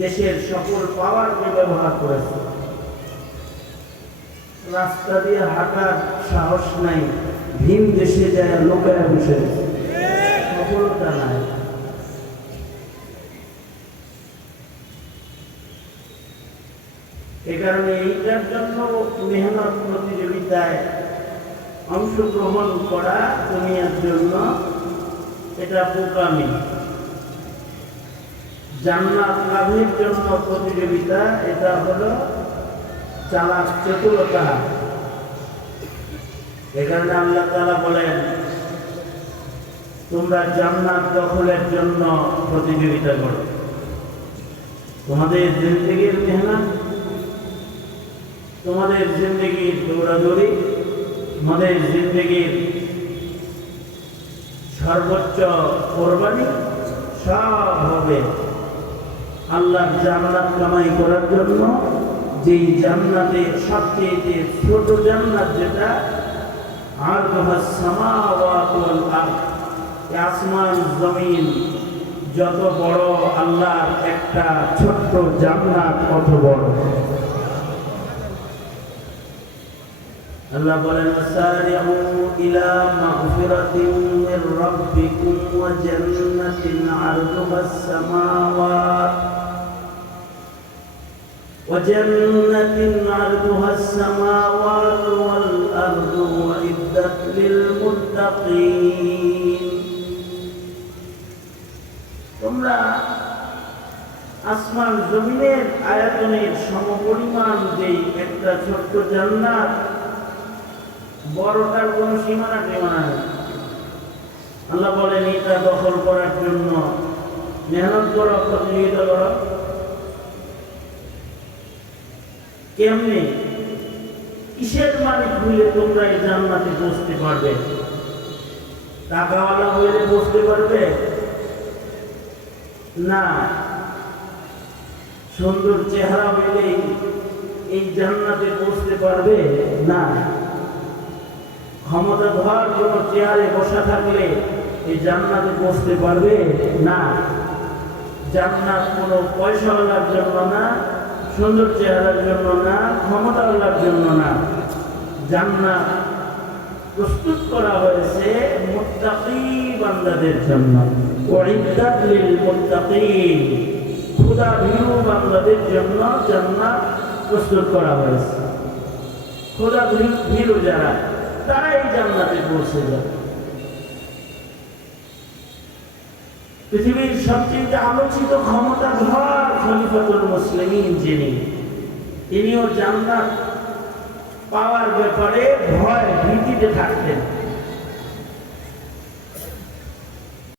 দেশের সকল পাওয়ারকে ব্যবহার করেছে। রাস্তা দিয়ে হাঁটার সাহস নাই, ভিন দেশে যায় লোকেরা বসে গেছে, সফলতা নাই। এ কারণে এইটার জন্য মেহনত প্রতিযোগিতায় অংশগ্রহণ করা দুনিয়ার জন্য এটা বোকামি। জান্নাত লাভের জন্য প্রতিযোগিতা এটা হলো চালাক চতুরতা। এ কারণে আল্লাহ তাআলা বলেন, তোমরা জান্নাত দখলের জন্য প্রতিযোগিতা করো। তোমাদের জিন্দেগির মেহনত, তোমাদের জিন্দেগির দৌড়াদৌড়ি, তোমাদের জিন্দেগির সর্বোচ্চ কোরবানি সব হবে আল্লাহর জান্নাত কামাই করার জন্য। যেই জান্নাতের সবচেয়ে ছোট জান্নাত যেটা আরদুহাস সামাওয়াতু ওয়াল আরদ, আসমান জমিন যত বড়, আল্লাহর একটা ছোট্ট জান্নাত কত বড়। আল্লাহ বলেন, সারিউ ইলা মাগফিরাতিন মির রাব্বিকুম ওয়া জান্নাতিন আরদুহাস সামাওয়াত ওয়াল আরদু উইদ্দাত লিল মুত্তাকিন। তোমরা আসমান জমিনের আয়তনের সমপরিমাণ যেই একটা ছোট্ট জান্নাত, বড়টার কোন সীমানা টিমানা নেই। আল্লাহ বলেন, এটা দখল করার জন্য মেহনত করো, প্রতিযোগিতা করো। কেমনি, কিসের মালিক হইলে তোমরা এই জান্নাতে পৌঁছতে পারবে? টাকাওয়ালা হইলে পৌঁছতে পারবে না। সুন্দর চেহারা হইলে এই জান্নাতে পৌঁছতে পারবে না। ক্ষমতাধর কোন চেয়ারে বসা থাকলে এই জান্নাতে পৌঁছতে পারবে না। জান্নাত কোনো পয়সাওয়ালার জন্য না, সুন্দর চেহারার জন্য না, ক্ষমতাওয়ালার জন্য না। জান্নাত প্রস্তুত করা হয়েছে মুত্তাকি বান্দাদের জন্য। উইদ্দাত লিল মুত্তাকিন, খোদা ভীরু বান্দাদের জন্য জান্নাত প্রস্তুত করা হয়েছে। খোদা ভীরু যারা, তারা এই জান্নাতে পৌঁছে যাবে। পৃথিবীর সবচেয়ে আলোচিত ক্ষমতাধর খলিফাতুল মুসলিমিন যিনি, তিনিও জান্নাত পাওয়ার ব্যাপারে ভয় ভীতিতে থাকতেন।